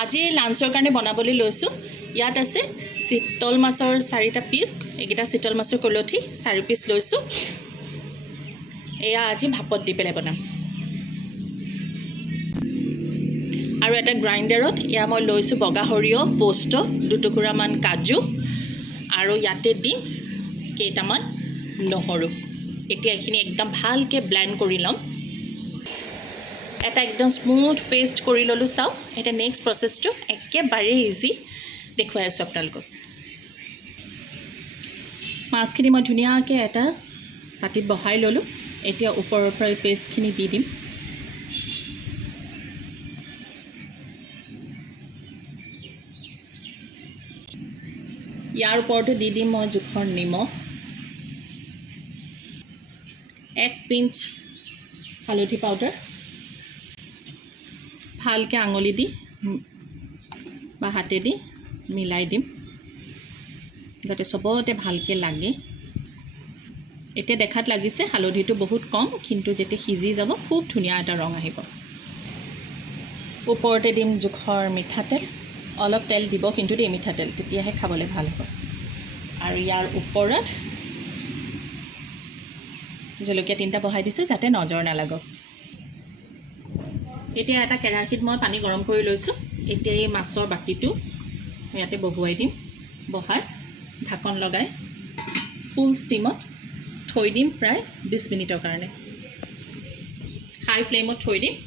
আজি লাঞ্চৰ কাৰণে বনাবলৈ লৈছোঁ। ইয়াত আছে চিতল মাছৰ 4টা পিচ, এইকেইটা চিতল মাছৰ কলঠি 4 পিচ লৈছোঁ। এয়া আজি ভাপত দি পেলাই বনাম। আৰু এটা গ্ৰাইণ্ডাৰত এয়া মই লৈছোঁ বগা সৰিয়হ, পোষ্ট, 2 টুকুৰামান কাজু আৰু ইয়াতে দিম কেইটামান নহৰু। এতিয়া এইখিনি একদম ভালকৈ ব্লেণ্ড কৰি ল'ম। এটা একদম স্মুথ পেষ্ট কৰি ল'লোঁ। চাওক, এতিয়া নেক্সট প্ৰচেছটো একেবাৰে ইজি দেখুৱাই আছোঁ আপোনালোকক। মাছখিনি মই ধুনীয়াকৈ এটা পাতিত বহাই ল'লোঁ। এতিয়া ওপৰৰ পৰা পেষ্টখিনি দি দিম। ইয়াৰ ওপৰতে দি দিম মই জোখৰ নিমখ, 1 পিঞ্চ হালধি পাউডাৰ। ভালকৈ আঙুলি দি বা হাতেদি মিলাই দিম যাতে চবতে ভালকৈ লাগে। এতিয়া দেখাত লাগিছে হালধিটো বহুত কম, কিন্তু যেতিয়া সিজি যাব খুব ধুনীয়া এটা ৰং আহিব। ওপৰতে দিম জোখৰ মিঠাতেল, অলপ তেল দিব কিন্তু দেই মিঠাতেল, তেতিয়াহে খাবলৈ ভাল হ'ব। আৰু ইয়াৰ ওপৰত জলকীয়া 3টা বহাই দিছোঁ যাতে নজৰ নালাগক। এতিয়া এটা কেৰাহীত মই পানী গৰম কৰি লৈছোঁ। এতিয়া এই মাছৰ বাতিটো ইয়াতে বহুৱাই দিম। বহাই ঢাকন লগাই ফুল ষ্টিমত থৈ দিম প্ৰায় 20 মিনিটৰ কাৰণে। হাই ফ্লেমত থৈ দিম।